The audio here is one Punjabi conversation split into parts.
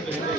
Gracias.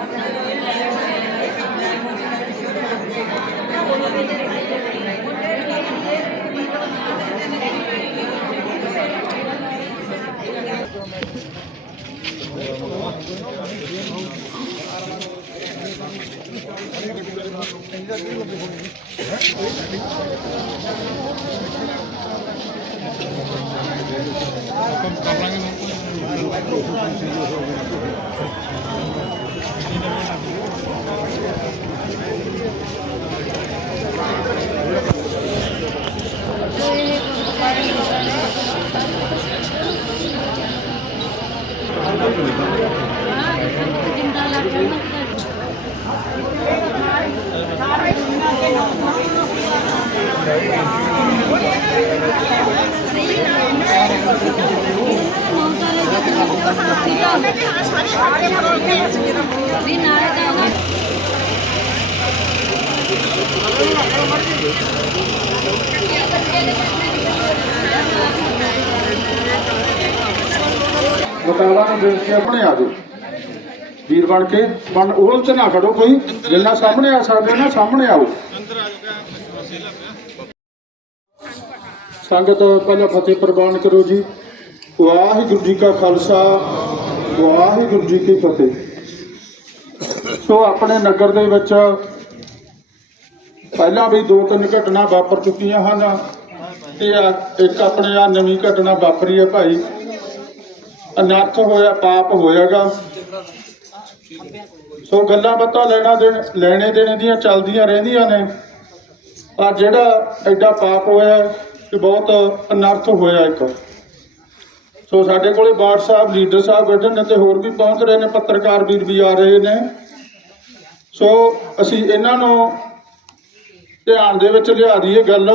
Thank you. ਵੀ ਨਾਲੇ ਦਾ ਨਾ ਬਟਾਲਾ ਨੂੰ ਦੇਖ ਕੇ ਆਪਣੇ ਆ ਜਾਓ। ਵੀਰ ਬਣ ਕੇ, ਬਣ ਉਹਲ ਚ ਨਾ ਖੜੋ ਕੋਈ, ਜਿੰਨਾ ਸਾਹਮਣੇ ਆ ਸਕਦੇ ਨਾ ਸਾਹਮਣੇ ਆਓ। ਸੰਗਤ, ਪਹਿਲਾਂ ਫਤਿਹ ਪ੍ਰਵਾਨ ਕਰੋ ਜੀ। ਵਾਹਿਗੁਰੂ ਜੀ ਕਾ ਖਾਲਸਾ ਵਾਹਿਗੁਰੂ ਜੀ ਕੀ ਫਤਿਹ। ਸੋ ਆਪਣੇ ਨਗਰ ਦੇ ਵਿੱਚ ਪਹਿਲਾਂ ਵੀ ਦੋ ਤਿੰਨ ਘਟਨਾ ਵਾਪਰ ਚੁੱਕੀਆਂ ਹਨ। ਤੇ ਇੱਕ ਆਪਣੇ ਆ ਨਵੀਂ ਘਟਨਾ ਵਾਪਰੀ ਹੈ ਭਾਈ। ਅਨਰਥ ਹੋਇਆ, ਪਾਪ ਹੋਇਆਗਾ। ਸੋ ਗੱਲਾਂ ਬਾਤਾਂ ਲੈਣਾ ਦੇਣ, ਲੈਣੇ ਦੇਣੇ ਦੀਆਂ ਚੱਲਦੀਆਂ ਰਹਿੰਦੀਆਂ ਨੇ। ਪਰ ਜਿਹੜਾ ਐਡਾ ਪਾਪ ਹੋਇਆ ਕਿ ਬਹੁਤ ਅਨਰਥ ਹੋਇਆ ਇੱਕ। ਸੋ ਸਾਡੇ ਕੋਲੇ ਬਾੜ ਸਾਹਿਬ, ਲੀਡਰ ਸਾਹਿਬ ਬੈਠੇ ਨੇ ਤੇ ਹੋਰ ਵੀ ਪਹੁੰਚ ਰਹੇ ਨੇ, ਪੱਤਰਕਾਰ ਵੀਰ ਵੀ ਆ ਰਹੇ ਨੇ। ਸੋ ਅਸੀਂ ਇਹਨਾਂ ਨੂੰ ਧਿਆਨ ਦੇ ਵਿੱਚ ਲਿਆ ਦਈਏ ਗੱਲ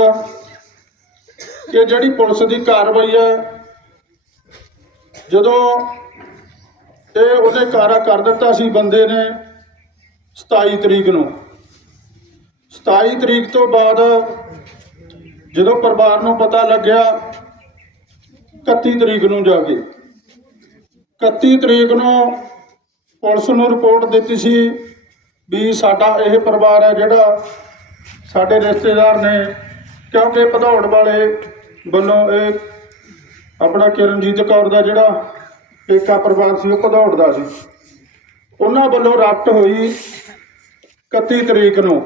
ਕਿ ਜਿਹੜੀ ਪੁਲਿਸ ਦੀ ਕਾਰਵਾਈ ਹੈ, ਜਦੋਂ ਇਹ ਉਹਨੇ ਕਾਰਾ ਕਰ ਦਿੱਤਾ ਸੀ ਬੰਦੇ ਨੇ 27 ਤਰੀਕ ਨੂੰ। 27 ਤਰੀਕ ਤੋਂ ਬਾਅਦ ਜਦੋਂ ਪਰਿਵਾਰ ਨੂੰ ਪਤਾ ਲੱਗਿਆ 31 ਤਰੀਕ ਨੂੰ ਜਾ ਕੇ। 31 ਤਰੀਕ ਨੂੰ ਪੁਲਿਸ ਨੂੰ ਰਿਪੋਰਟ ਦਿੱਤੀ ਸੀ ਵੀ ਸਾਡਾ ਇਹ ਪਰਿਵਾਰ ਹੈ ਜਿਹੜਾ ਸਾਡੇ ਰਿਸ਼ਤੇਦਾਰ ਨੇ ਕਿਉਂਕਿ ਭਦੌੜ ਵਾਲੇ ਵੱਲੋਂ ਇਹ ਆਪਣਾ ਕਿਰਨਜੀਤ ਕੌਰ ਦਾ ਜਿਹੜਾ ਏਕਾ ਪਰਿਵਾਰ ਸੀ, ਉਹ ਭਦੌੜ ਦਾ ਸੀ। ਉਹਨਾਂ ਵੱਲੋਂ ਰਾਪਟ ਹੋਈ 31 ਤਰੀਕ ਨੂੰ।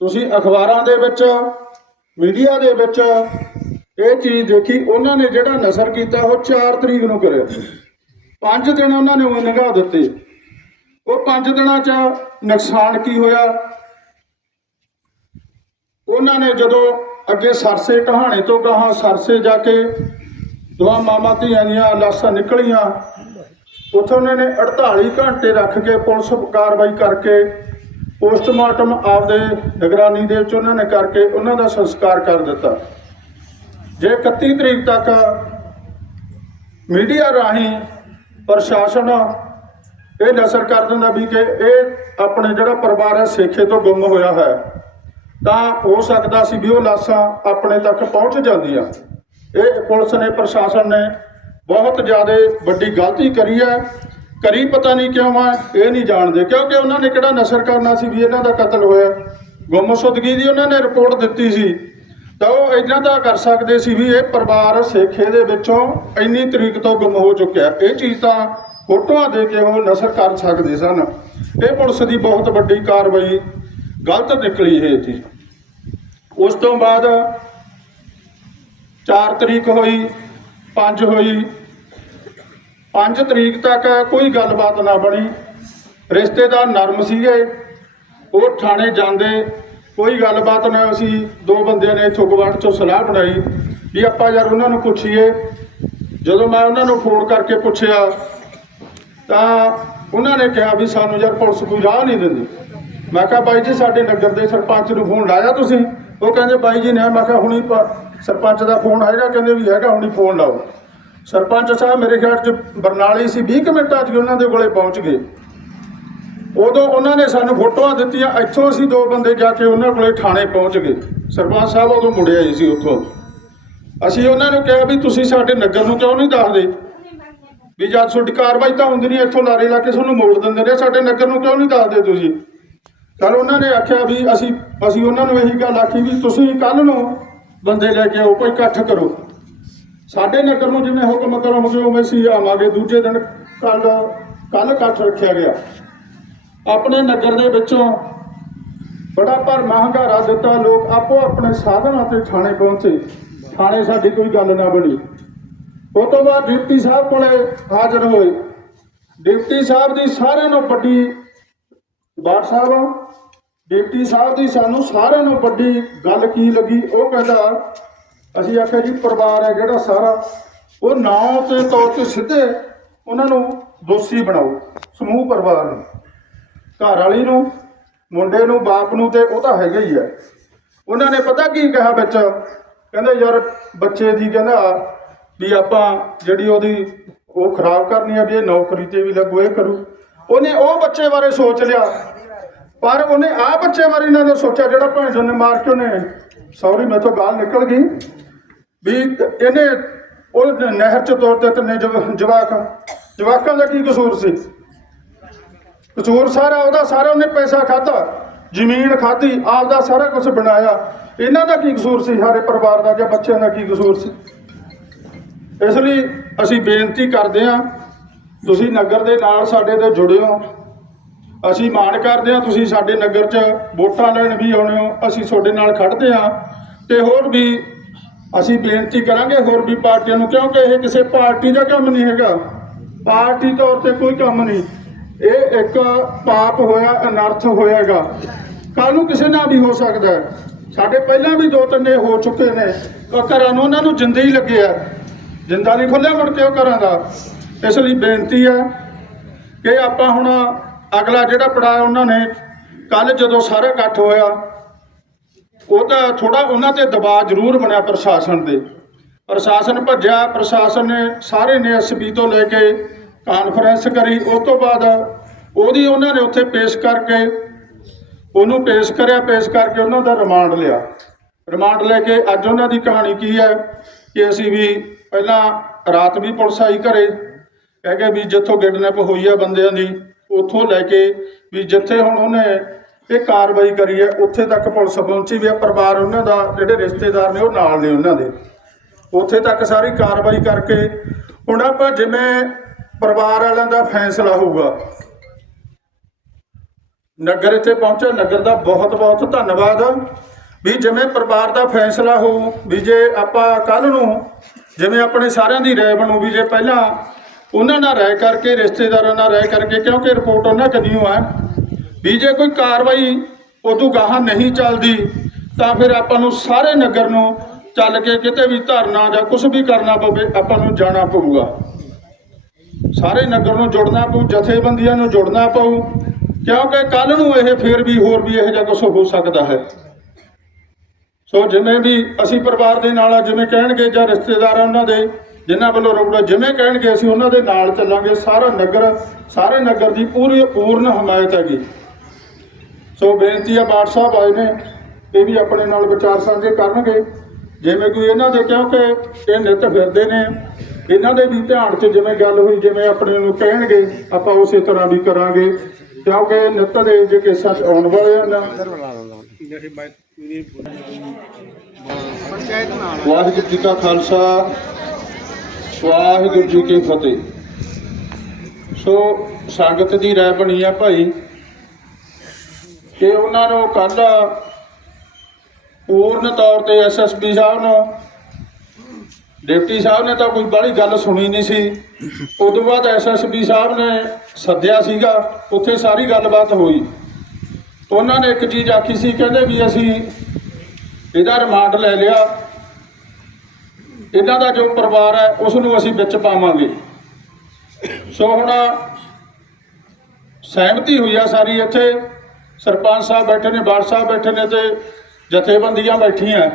ਤੁਸੀਂ ਅਖਬਾਰਾਂ ਦੇ ਵਿੱਚ, ਮੀਡੀਆ ਦੇ ਵਿੱਚ ਇਹ ਚੀਜ਼ ਦੇਖੀ, ਉਹਨਾਂ ਨੇ ਜਿਹੜਾ ਨਸ਼ਰ ਕੀਤਾ, ਉਹ 4 ਤਰੀਕ ਨੂੰ ਕਰਿਆ। ਪੰਜ ਦਿਨ ਉਹਨਾਂ ਨੇ ਉਹ ਨਿਗਾਹ ਦਿੱਤੀ। ਉਹ ਪੰਜ ਦਿਨਾਂ 'ਚ ਨੁਕਸਾਨ ਕੀ ਹੋਇਆ? ਉਹਨਾਂ ਨੇ ਜਦੋਂ ਅੱਗੇ ਸਰਸੇ ਢਹਾਣੇ ਤੋਂ ਗਾਹਾਂ ਸਰਸੇ ਜਾ ਕੇ ਦੋਹਾਂ ਮਾਮਾ ਧੀਆਂ ਦੀਆਂ ਲਾਸ਼ਾਂ ਨਿਕਲੀਆਂ, ਉੱਥੇ ਉਹਨਾਂ ਨੇ 48 ਘੰਟੇ ਰੱਖ ਕੇ ਪੁਲਿਸ ਕਾਰਵਾਈ ਕਰਕੇ, ਪੋਸਟਮਾਰਟਮ ਆਪਦੇ ਨਿਗਰਾਨੀ ਦੇ ਵਿੱਚ ਉਹਨਾਂ ਨੇ ਕਰਕੇ ਉਹਨਾਂ ਦਾ ਸੰਸਕਾਰ ਕਰ ਦਿੱਤਾ। ਜੇ 31 ਤਰੀਕ ਤੱਕ ਮੀਡੀਆ ਰਾਹੀਂ ਪ੍ਰਸ਼ਾਸਨ ਇਹ ਨਸਰ ਕਰ ਦਿੰਦਾ ਵੀ ਕਿ ਇਹ ਆਪਣੇ ਜਿਹੜਾ ਪਰਿਵਾਰ ਹੈ ਸੇਖੇ ਤੋਂ ਗੁੰਮ ਹੋਇਆ ਹੈ, ਤਾਂ ਹੋ ਸਕਦਾ ਸੀ ਵੀ ਉਹ ਲਾਸ਼ਾਂ ਆਪਣੇ ਤੱਕ ਪਹੁੰਚ ਜਾਂਦੀਆਂ। ਇਹ ਪੁਲਿਸ ਨੇ, ਪ੍ਰਸ਼ਾਸਨ ਨੇ ਬਹੁਤ ਜ਼ਿਆਦਾ ਵੱਡੀ ਗਲਤੀ ਕਰੀ ਹੈ। ਕਰੀ ਪਤਾ ਨਹੀਂ ਕਿਉਂ ਆ, ਇਹ ਨਹੀਂ ਜਾਣਦੇ, ਕਿਉਂਕਿ ਉਹਨਾਂ ਨੇ ਕਿਹੜਾ ਨਸ਼ਰ ਕਰਨਾ ਸੀ ਵੀ ਇਹਨਾਂ ਦਾ ਕਤਲ ਹੋਇਆ। ਗੁੰਮਸ਼ੁਦਗੀ ਦੀ ਉਹਨਾਂ ਨੇ ਰਿਪੋਰਟ ਦਿੱਤੀ ਸੀ। ਤਾਂ ਉਹ ਇਹਨਾਂ ਦਾ ਕਰ ਸਕਦੇ ਸੀ ਵੀ ਇਹ ਪਰਿਵਾਰ ਸੇਖੇ ਦੇ ਵਿੱਚੋਂ ਇੰਨੀ ਤਰੀਕ ਤੋਂ ਗੁੰਮ ਹੋ ਚੁੱਕਿਆ ਇਹ ਚੀਜ਼ ਤਾਂ ਫੋਟੋਆਂ ਦੇ ਕੇ ਉਹ ਨਸ਼ਰ ਕਰ ਸਕਦੇ ਸਨ। ਇਹ ਪੁਲਿਸ ਦੀ ਬਹੁਤ ਵੱਡੀ ਕਾਰਵਾਈ ਗਲਤ ਨਿਕਲੀ ਇਹ ਜੀ। ਉਸ ਤੋਂ ਬਾਅਦ 4 ਤਰੀਕ ਹੋਈ 5 ਹੋਈ। 5 ਤਰੀਕ ਤੱਕ ਕੋਈ ਗੱਲਬਾਤ ਨਾ ਬਣੀ। ਰਿਸ਼ਤੇਦਾਰ ਨਰਮ ਸੀਗੇ, ਉਹ ਥਾਣੇ ਜਾਂਦੇ। ਕੋਈ ਗੱਲਬਾਤ ਨਾ ਅਸੀਂ ਦੋ ਬੰਦਿਆਂ ਨੇ ਇੱਥੋਂ ਗਵਾਂਢ ਚੋਂ ਸਲਾਹ ਬਣਾਈ ਵੀ ਆਪਾਂ ਯਾਰ ਉਹਨਾਂ ਨੂੰ ਪੁੱਛੀਏ। ਜਦੋਂ ਮੈਂ ਉਹਨਾਂ ਨੂੰ ਫੋਨ ਕਰਕੇ ਪੁੱਛਿਆ, ਤਾਂ ਉਹਨਾਂ ਨੇ ਕਿਹਾ ਵੀ ਸਾਨੂੰ ਯਾਰ ਪੁਲਿਸ ਕੋਈ ਰਾਹ ਨਹੀਂ ਦਿੰਦੀ। ਮੈਂ ਕਿਹਾ, ਬਾਈ ਜੀ, ਸਾਡੇ ਨਗਰ ਦੇ ਸਰਪੰਚ ਨੂੰ ਫੋਨ ਲਾਇਆ ਤੁਸੀਂ? ਉਹ ਕਹਿੰਦੇ, ਬਾਈ ਜੀ ਨੇ ਮੈਂ ਕਿਹਾ, ਹੁਣੀ ਪ- ਸਰਪੰਚ ਦਾ ਫੋਨ ਹੈਗਾ, ਕਹਿੰਦੇ ਵੀ ਹੈਗਾ, ਹੁਣੀ ਫੋਨ ਲਾਓ। ਸਰਪੰਚ ਸਾਹਿਬ ਮੇਰੇ ਖਿਆਲ ਚ ਬਰਨਾਲੇ ਸੀ 20 ਕੁ ਮਿੰਟਾਂ 'ਚ ਹੀ ਉਹਨਾਂ ਦੇ ਕੋਲੇ ਪਹੁੰਚ ਗਏ। ਉਦੋਂ ਉਹਨਾਂ ਨੇ ਸਾਨੂੰ ਫੋਟੋਆਂ ਦਿੱਤੀਆਂ, ਇੱਥੋਂ ਅਸੀਂ ਦੋ ਬੰਦੇ ਜਾ ਕੇ ਉਹਨਾਂ ਕੋਲੇ ਥਾਣੇ ਪਹੁੰਚ ਗਏ। ਸਰਪੰਚ ਸਾਹਿਬ ਉਦੋਂ ਮੁੜਿਆ ਹੀ ਸੀ ਉੱਥੋਂ। ਅਸੀਂ ਉਹਨਾਂ ਨੂੰ ਕਿਹਾ ਵੀ ਤੁਸੀਂ ਸਾਡੇ ਨਗਰ ਨੂੰ ਕਿਉਂ ਨਹੀਂ ਦੱਸਦੇ? ਵੀ ਜਦ ਤੁਹਾਡੀ ਕਾਰਵਾਈ ਤਾਂ ਹੁੰਦੀ ਨਹੀਂ, ਇੱਥੋਂ ਲਾਰੇ ਲਾ ਕੇ ਤੁਹਾਨੂੰ ਮੋੜ ਦਿੰਦੇ ਨੇ, ਸਾਡੇ ਨਗਰ ਨੂੰ ਕਿਉਂ ਨਹੀਂ ਦੱਸਦੇ ਤੁਸੀਂ? ਕੱਲ ਉਹਨਾਂ ਨੇ ਆਖਿਆ ਵੀ ਅਸੀਂ ਅਸੀਂ ਉਹਨਾਂ ਨੂੰ ਇਹੀ ਗੱਲ ਆਖੀ ਵੀ ਤੁਸੀਂ ਕੱਲ ਨੂੰ ਬੰਦੇ ਲੈ ਕੇ ਆਓ, ਕੋਈ ਇਕੱਠ ਕਰੋ। ਸਾਡੇ ਨਗਰ ਨੂੰ ਜਿਵੇਂ ਹੁਕਮ ਕਰੋਗੇ, ਉਵੇਂ ਸੀ ਆਵਾਂਗੇ। ਦੂਜੇ ਦਿਨ ਕੱਲ ਕੱਲ ਇਕੱਠ ਰੱਖਿਆ ਗਿਆ। ਆਪਣੇ ਨਗਰ ਦੇ ਵਿੱਚੋਂ ਬੜਾ ਪਰ ਮਹੰਗਾਰਾ ਦਿੱਤਾ, ਲੋਕ ਆਪੋ ਆਪਣੇ ਸਾਧਨਾਂ ਤੇ ਥਾਣੇ ਪਹੁੰਚੇ। ਥਾਣੇ ਸਾਡੀ ਕੋਈ ਗੱਲ ਨਾ ਬਣੀ। ਉਹ ਤੋਂ ਬਾਅਦ ਡਿਪਟੀ ਸਾਹਿਬ ਕੋਲੇ ਹਾਜ਼ਰ ਹੋਏ। ਡਿਪਟੀ ਸਾਹਿਬ ਦੀ ਸਾਰਿਆਂ ਨੂੰ ਵੱਡੀ ਬਾਟ ਸਾਹਿਬ ਡਿਪਟੀ ਸਾਹਿਬ ਦੀ ਸਾਨੂੰ ਸਾਰਿਆਂ ਨੂੰ ਵੱਡੀ ਗੱਲ ਕੀ ਲੱਗੀ? ਉਹ ਕਹਿੰਦਾ, ਅਸੀਂ ਆਖਿਆ ਜੀ ਪਰਿਵਾਰ ਹੈ ਜਿਹੜਾ ਸਾਰਾ, ਉਹ ਨਾਂ ਤੇ ਤੌਰ ਤੇ ਸਿੱਧੇ ਉਹਨਾਂ ਨੂੰ ਦੋਸ਼ੀ ਬਣਾਓ, ਸਮੂਹ ਪਰਿਵਾਰ ਨੂੰ। ਘਰ ਵਾਲੀ ਨੂੰ, ਮੁੰਡੇ ਨੂੰ, ਬਾਪ ਨੂੰ ਤੇ ਉਹ ਤਾਂ ਹੈਗਾ ਹੀ ਹੈ। ਉਹਨਾਂ ਨੇ ਪਤਾ ਕੀ ਕਿਹਾ ਵਿੱਚ? ਕਹਿੰਦੇ ਯਾਰ ਬੱਚੇ ਦੀ ਕਹਿੰਦਾ ਵੀ ਆਪਾਂ ਜਿਹੜੀ ਉਹਦੀ ਉਹ ਖਰਾਬ ਕਰਨੀ ਆ ਵੀ ਇਹ ਨੌਕਰੀ ਤੇ ਵੀ ਲੱਗੂ, ਇਹ ਕਰੂ। ਉਹਨੇ ਉਹ ਬੱਚੇ ਬਾਰੇ ਸੋਚ ਲਿਆ। ਪਰ ਉਹਨੇ ਆ ਬੱਚੇ ਬਾਰੇ ਇਹਨਾਂ ਨੇ ਸੋਚਿਆ ਜਿਹੜਾ ਭੈਣ ਨੇ ਮਾਰ ਕੇ ਉਹਨੇ ਸੌਰੀ ਮੈਥੋਂ ਗਾਲ ਨਿਕਲ ਗਈ। ਵੀ ਇਹਨੇ ਉਹ ਨਹਿਰ ਚ ਤੋਰ ਤੇ ਤਿੰਨੇ ਜਵ- ਜਵਾਕ। ਜਵਾਕਾਂ ਦਾ ਕੀ ਕਸੂਰ ਸੀ? ਕਸੂਰ ਸਾਰਾ ਉਹਦਾ ਸਾਰਾ ਉਹਨੇ ਪੈਸਾ ਖਾਦਾ ਜ਼ਮੀਨ ਖਾਧੀ, ਆਪਦਾ ਸਾਰਾ ਕੁਝ ਬਣਾਇਆ। ਇਹਨਾਂ ਦਾ ਕੀ ਕਸੂਰ ਸੀ? ਸਾਰੇ ਪਰਿਵਾਰ ਦਾ ਜਾਂ ਬੱਚਿਆਂ ਦਾ ਕੀ ਕਸੂਰ ਸੀ? ਇਸ ਲਈ ਅਸੀਂ ਬੇਨਤੀ ਕਰਦੇ ਹਾਂ, ਤੁਸੀਂ ਨਗਰ ਦੇ ਨਾਲ ਸਾਡੇ ਦੇ ਜੁੜੇ ਹੋ ਅਸੀਂ ਮਾਣ ਕਰਦੇ ਹਾਂ ਤੁਸੀਂ ਸਾਡੇ ਨਗਰ 'ਚ ਵੋਟਾਂ ਲੈਣ ਵੀ ਆਉਣੇ ਹੋ। ਅਸੀਂ ਤੁਹਾਡੇ ਨਾਲ ਖੜਦੇ ਹਾਂ। ਤੇ ਹੋਰ ਵੀ ਅਸੀਂ ਬੇਨਤੀ ਕਰਾਂਗੇ ਹੋਰ ਵੀ ਪਾਰਟੀਆਂ ਨੂੰ, ਕਿਉਂਕਿ ਇਹ ਕਿਸੇ ਪਾਰਟੀ ਦਾ ਕੰਮ ਨਹੀਂ ਹੈਗਾ। ਪਾਰਟੀ ਤੌਰ ਤੇ ਕੋਈ ਕੰਮ ਨਹੀਂ। ਇਹ ਇੱਕ ਪਾਪ ਹੋਇਆ, ਅਨਰਥ ਹੋਇਆਗਾ। ਕੱਲ ਨੂੰ ਕਿਸੇ ਨਾਲ ਵੀ ਹੋ ਸਕਦਾ ਸਾਡੇ ਪਹਿਲਾਂ ਵੀ ਦੋ ਤਿੰਨੇ ਹੋ ਚੁੱਕੇ ਨੇ। ਘਰਾਂ ਨੂੰ ਉਹਨਾਂ ਨੂੰ ਜਿੰਦੇ ਹੀ ਲੱਗੇ ਆ। ਜਿੰਦਾ ਨਹੀਂ ਖੁੱਲਿਆ ਮੁੜ ਕੇ ਉਹ ਘਰਾਂ ਦਾ। ਇਸ ਲਈ ਬੇਨਤੀ ਹੈ ਕਿ ਆਪਾਂ ਹੁਣ ਅਗਲਾ ਜਿਹੜਾ ਪੜਾਅ ਉਹਨਾਂ ਨੇ ਕੱਲ ਜਦੋਂ ਸਾਰਾ ਇਕੱਠ ਹੋਇਆ, ਉਹ ਤਾਂ ਥੋੜਾ ਉਹਨਾਂ ਤੇ ਦਬਾਅ ਜ਼ਰੂਰ ਬਣਿਆ ਪ੍ਰਸ਼ਾਸਨ ਦੇ ਪ੍ਰਸ਼ਾਸਨ ਭੱਜਿਆ, ਪ੍ਰਸ਼ਾਸਨ ਨੇ ਸਾਰੇ ਨੇ ਐਸਪੀ ਤੋਂ ਲੈ ਕੇ ਕਾਨਫਰੰਸ ਕਰੀ, ਉਸ ਤੋਂ ਬਾਅਦ ਉਹਦੀ ਉਹਨਾਂ ਨੇ ਉੱਥੇ ਪੇਸ਼ ਕਰਕੇ, ਉਹਨੂੰ ਪੇਸ਼ ਕਰਿਆ, ਪੇਸ਼ ਕਰਕੇ ਉਹਨਾਂ ਦਾ ਰਿਮਾਂਡ ਲਿਆ। ਰਿਮਾਂਡ ਲੈ ਕੇ ਅੱਜ ਉਹਨਾਂ ਦੀ ਕਹਾਣੀ ਕੀ ਹੈ ਕਿ ਅਸੀਂ ਵੀ ਪਹਿਲਾਂ ਰਾਤ ਵੀ ਪੁਲਿਸ ਆਈ ਘਰੇ, ਕਹਿ ਕੇ ਵੀ ਜਿੱਥੋਂ ਕਿਡਨੈਪ ਹੋਈ ਆ ਬੰਦਿਆਂ ਦੀ, ਉੱਥੋਂ ਲੈ ਕੇ ਵੀ ਜਿੱਥੇ ਹੁਣ ਉਹਨੇ ਇਹ ਕਾਰਵਾਈ ਕਰੀ ਹੈ, ਉੱਥੇ ਤੱਕ ਪੁਲਿਸ ਪਹੁੰਚੀ ਵੀ ਆ, ਪਰਿਵਾਰ ਉਹਨਾਂ ਦਾ, ਜਿਹੜੇ ਰਿਸ਼ਤੇਦਾਰ ਨੇ ਉਹ ਨਾਲ ਨੇ ਉਹਨਾਂ ਦੇ। ਉੱਥੇ ਤੱਕ ਸਾਰੀ ਕਾਰਵਾਈ ਕਰਕੇ ਹੁਣ ਆਪਾਂ ਜਿਵੇਂ ਪਰਿਵਾਰ ਵਾਲਿਆਂ ਦਾ ਫੈਸਲਾ ਹੋਊਗਾ। ਨਗਰ ਇੱਥੇ ਪਹੁੰਚਿਆ। ਨਗਰ ਦਾ ਬਹੁਤ ਬਹੁਤ ਧੰਨਵਾਦ। ਵੀ ਜਿਵੇਂ ਪਰਿਵਾਰ ਦਾ ਫੈਸਲਾ ਹੋ, ਵੀ ਜੇ ਆਪਾਂ ਕੱਲ ਨੂੰ ਜਿਵੇਂ ਆਪਣੇ ਸਾਰਿਆਂ ਦੀ ਰਾਏ ਬਣੂ, ਵੀ ਜੇ ਪਹਿਲਾਂ ਉਹਨਾਂ ਨਾਲ ਰਾਏ ਕਰਕੇ, ਰਿਸ਼ਤੇਦਾਰਾਂ ਨਾਲ ਰਾਏ ਕਰਕੇ, ਕਿਉਂਕਿ ਰਿਪੋਰਟ ਉਹਨਾਂ ਕਦੀਓ ਹੈ ਵੀ ਜੇ ਕੋਈ ਕਾਰਵਾਈ ਉਦੋਂ ਗਾਹਾਂ ਨਹੀਂ ਚੱਲਦੀ, ਤਾਂ ਫਿਰ ਆਪਾਂ ਨੂੰ ਸਾਰੇ ਨਗਰ ਨੂੰ ਚੱਲ ਕੇ ਕਿਤੇ ਵੀ ਧਰਨਾ ਜਾਂ ਕੁਝ ਵੀ ਕਰਨਾ ਪਵੇ, ਆਪਾਂ ਨੂੰ ਜਾਣਾ ਪਊਗਾ। ਸਾਰੇ ਨਗਰ ਨੂੰ ਜੁੜਨਾ ਪਊ, ਜਥੇਬੰਦੀਆਂ ਨੂੰ ਜੁੜਨਾ ਪਊ, ਕਿਉਂਕਿ ਕੱਲ ਨੂੰ ਇਹ ਫੇਰ ਵੀ ਹੋਰ ਵੀ ਇਹੋ ਜਿਹਾ ਕੁਝ ਹੋ ਸਕਦਾ ਹੈ। ਸੋ ਜਿਵੇਂ ਵੀ ਅਸੀਂ ਪਰਿਵਾਰ ਦੇ ਨਾਲ ਜਿਵੇਂ ਕਹਿਣਗੇ ਜਾਂ ਰਿਸ਼ਤੇਦਾਰ ਉਹਨਾਂ ਦੇ, ਜਿਨ੍ਹਾਂ ਵੱਲੋਂ ਰੋਕੜਾ ਜਿਵੇਂ ਕਹਿਣਗੇ ਅਸੀਂ ਉਹਨਾਂ ਦੇ ਨਾਲ ਚੱਲਾਂਗੇ, ਸਾਰਾ ਨਗਰ, ਸਾਰੇ ਨਗਰ ਦੀ ਪੂਰੀ ਪੂਰਨ ਹਮਾਇਤ ਹੈਗੀ। ਸੋ ਬੇਨਤੀ ਆ ਬਾਟ ਸਾਹਿਬ ਆਏ ਨੇ, ਇਹ ਵੀ ਆਪਣੇ ਨਾਲ ਵਿਚਾਰ ਸਾਂਝੇ ਕਰਨਗੇ। ਜਿਵੇਂ ਕੋਈ ਇਹਨਾਂ ਦੇ, ਕਿਉਂਕਿ ਇਹ ਨਿੱਤ ਫਿਰਦੇ ਨੇ ਇਹਨਾਂ ਦੇ ਵੀ ਧਿਆਨ 'ਚ ਜਿਵੇਂ ਗੱਲ ਹੋਈ, ਜਿਵੇਂ ਆਪਣੇ ਨੂੰ ਕਹਿਣਗੇ, ਆਪਾਂ ਉਸੇ ਤਰ੍ਹਾਂ ਵੀ ਕਰਾਂਗੇ। ਕਿਉਂਕਿ ਨਿੱਤ ਦੇ ਜੇ ਕੇਸਾਂ 'ਚ ਆਉਣ ਵਾਲੇ ਹਨ। ਵਾਹਿਗੁਰੂ ਜੀ ਕਾ ਖਾਲਸਾ, ਵਾਹਿਗੁਰੂ ਜੀ ਕੀ ਫਤਿਹ। ਸੋ ਸੰਗਤ ਦੀ ਰਾਏ ਬਣੀ ਆ ਭਾਈ, ਕਿ ਉਹਨਾਂ ਨੂੰ ਕੱਲ ਪੂਰਨ ਤੌਰ ਤੇ ਐਸਐਸਪੀ ਸਾਹਿਬ ਨੂੰ ਡਿਪਟੀ ਸਾਹਿਬ ਨੇ ਤਾਂ ਕੋਈ ਬਾਹਲੀ ਗੱਲ ਸੁਣੀ ਨਹੀਂ ਸੀ। ਉਦੋਂ ਬਾਅਦ ਐਸਐਸਪੀ ਸਾਹਿਬ ਨੇ ਸੱਦਿਆ ਸੀਗਾ, ਉੱਥੇ ਸਾਰੀ ਗੱਲਬਾਤ ਹੋਈ। ਉਹਨਾਂ ਨੇ ਇੱਕ ਚੀਜ਼ ਆਖੀ ਸੀ, ਕਹਿੰਦੇ ਵੀ ਅਸੀਂ ਇਹਦਾ ਰਿਮਾਂਡ ਲੈ ਲਿਆ। ਇਹਨਾਂ ਦਾ ਜੋ ਪਰਿਵਾਰ ਹੈ ਉਸ ਨੂੰ ਅਸੀਂ ਵਿੱਚ ਪਾਵਾਂਗੇ। ਸੋ ਹੁਣ ਸਹਿਮਤੀ ਹੋਈ ਆ ਸਾਰੀ ਇੱਥੇ। ਸਰਪੰਚ ਸਾਹਿਬ ਬੈਠੇ ਨੇ ਬਾੜ ਸਾਹਿਬ ਬੈਠੇ ਨੇ ਤੇ ਜਥੇਬੰਦੀਆਂ ਬੈਠੀਆਂ।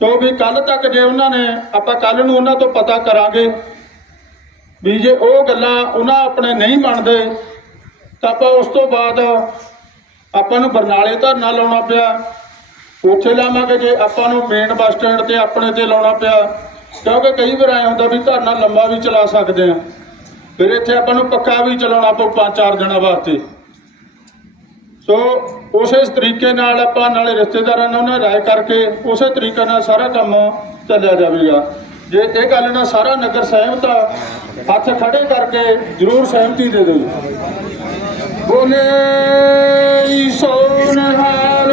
ਸੋ ਵੀ ਕੱਲ ਤੱਕ ਜੇ ਉਹਨਾਂ ਨੇ, ਆਪਾਂ ਕੱਲ ਨੂੰ ਉਹਨਾਂ ਤੋਂ ਪਤਾ ਕਰਾਂਗੇ ਵੀ ਜੇ ਉਹ ਗੱਲਾਂ ਉਹਨਾਂ ਆਪਣੇ ਨਹੀਂ ਮੰਨਦੇ, ਤਾਂ ਆਪਾਂ ਉਸ ਤੋਂ ਬਾਅਦ ਆਪਾਂ ਨੂੰ ਬਰਨਾਲੇ ਧਰਨਾ ਲਾਉਣਾ ਪਿਆ। ਉੱਥੇ ਲਾਵਾਂਗੇ ਜੇ ਆਪਾਂ ਨੂੰ ਮੇਨ ਬੱਸ ਸਟੈਂਡ ਤੇ ਆਪਣੇ ਤੇ ਲਾਉਣਾ ਪਿਆ। ਕਿਉਂਕਿ ਕਈ ਵਾਰ ਐ ਹੁੰਦਾ ਵੀ ਧਰਨਾ ਲੰਬਾ ਵੀ ਚਲਾ ਸਕਦੇ ਆ ਫਿਰ ਇੱਥੇ ਆਪਾਂ ਨੂੰ ਪੱਕਾ ਵੀ ਚਲਾਉਣਾ ਪਊ ਪੰਜ ਚਾਰ ਦਿਨਾਂ ਵਾਸਤੇ। ਸੋ ਉਸੇ ਤਰੀਕੇ ਨਾਲ ਆਪਾਂ ਨਾਲੇ ਰਿਸ਼ਤੇਦਾਰਾਂ ਨਾਲ ਉਹਨਾਂ ਰਾਏ ਕਰਕੇ ਉਸੇ ਤਰੀਕੇ ਨਾਲ ਸਾਰਾ ਕੰਮ ਚੱਲਿਆ ਜਾਵੇਗਾ। ਜੇ ਇਹ ਗੱਲ ਨਾਲ ਸਾਰਾ ਨਗਰ ਸਹਿਮਤ ਆ, ਹੱਥ ਖੜੇ ਕਰਕੇ ਜ਼ਰੂਰ ਸਹਿਮਤੀ ਦੇ ਦਿਓ। ਬੋਲੇ ਸੋਨਹਾਲ